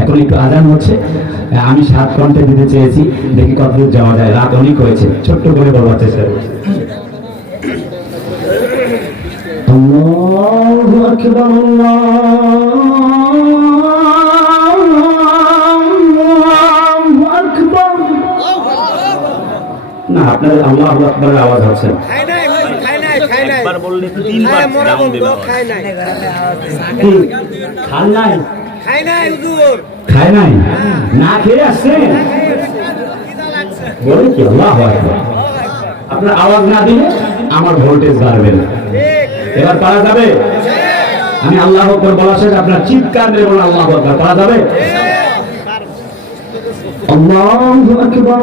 এখন একটু আজান হচ্ছে। আমি সাত ঘণ্টা দিতে চেয়েছি দেখি কতদূর যাওয়া যায়। রাত অনেক হয়েছে। ছোট্ট করে বলবার চেষ্টা করছি আল্লাহু আকবার আল্লাহু আকবার। না আপনাদের আল্লাহ আকবরের আওয়াজ হচ্ছে না। খাই নাই ভাই, খাই নাই খাই নাই। একবার বললে তো তিনবার খাই মরা ডাউন দেবে বন্ধ, আবার। খাই নাই। কি? খান নাই? খাই নাই হুজুর। খায় নাই? না খেয়ে আসছে। বলে কি আল্লাহ আপনার আওয়াজ না দিলে আমার ভোল্টেজ বাড়বে না। এবার পারা যাবে? আমি আল্লাহ আকবর বলা শেষ আপনার চিৎকার দিয়ে বলে আল্লাহ আকবর। পারা যাবে? আল্লাহু আকবার।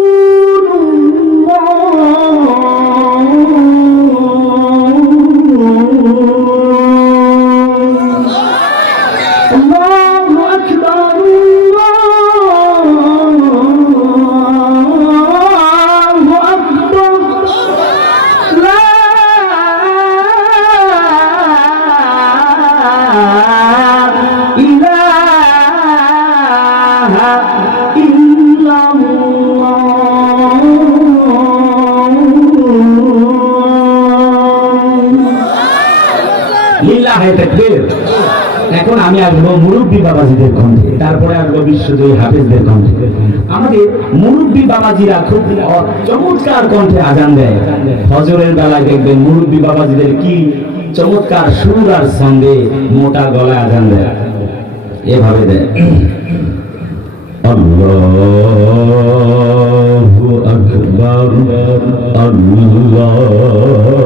এখন আমি আসব মুরব্বী বাবাজিদের কণ্ঠে, তারপরে আসব বিশ্বজয়ী হাফেজদের কণ্ঠে। আমাদের মুরব্বী বাবাজিরা খুব চমৎকার কণ্ঠে আজান দেয়। ফজরের বেলায় দেখবেন মুরব্বী বাবাজিদের কি চমৎকার সুর আর সঙ্গে মোটা গলায় আজান দেয়। এভাবে দেয়। আল্লাহু আকবার, আল্লাহু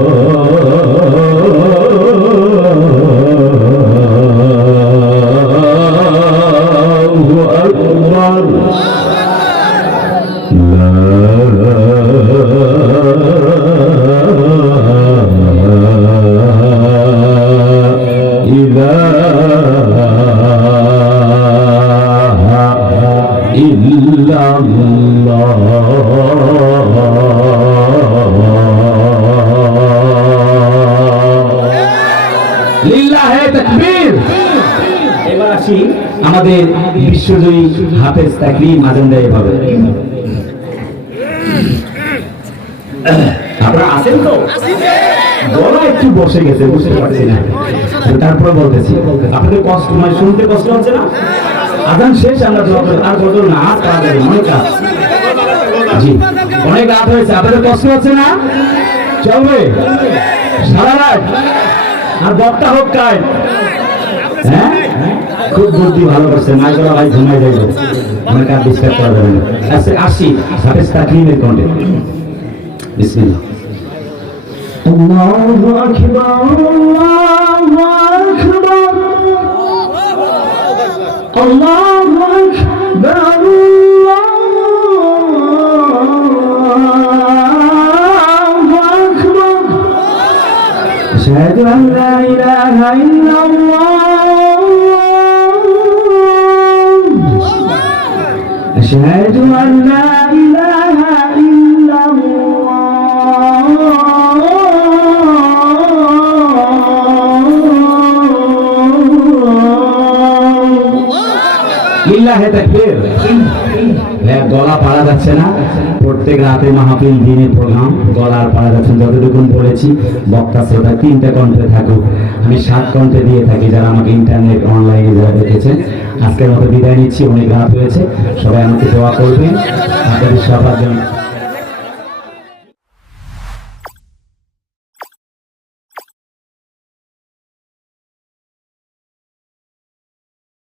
এবার আসি আমাদের বিশ্বজয়ী হাফেজ তাকরিম আজান দেয় এভাবে। আপনারা একটু বসে গেছে, বুঝতে পারছি না। তারপরে বলতেছি, আপনাদের কষ্ট মানে শুনতে কষ্ট হচ্ছে না? আজান শেষ, আমরা আর না তাড়াতাড়ি অনেক জি, অনেক রাত হয়েছে, আপনাদের কষ্ট হচ্ছে না? চলবে? সারা রাত? আর বক্তা হোক কায় হ্যাঁ? খুব বুদ্ধি ভালো করছে মাইকলা ভাই ঘুমাই যাইব। অনেক আর ডিস্টার্ব করা যাবে না। আচ্ছা আসি হাফেজ তাকরিমের কন্টে بسم الله الله أكبر الله أكبر الله أكبر الله أكبر أشهد أن لا إله إلا الله أشهد أن لا إله লিল্লাহে তাকবীর। হ্যাঁ গলা পাড়া যাচ্ছে না। প্রত্যেক রাতে মাহফিল, দিনের প্রোগ্রাম, গলার পাড়া যাচ্ছে যতটুকু বলেছি, বক্তা, শ্রোতা তিনটা কণ্ঠে থাকুক। আমি সাত কণ্ঠে দিয়ে থাকি, যারা আমাকে ইন্টারনেট, অনলাইনে যারা দেখেছে। আজকের মতো বিদায় নিচ্ছি, অনেক রাত হয়েছে। সবাই আমাকে দোয়া করবেন। আপনাদের সবার জন্য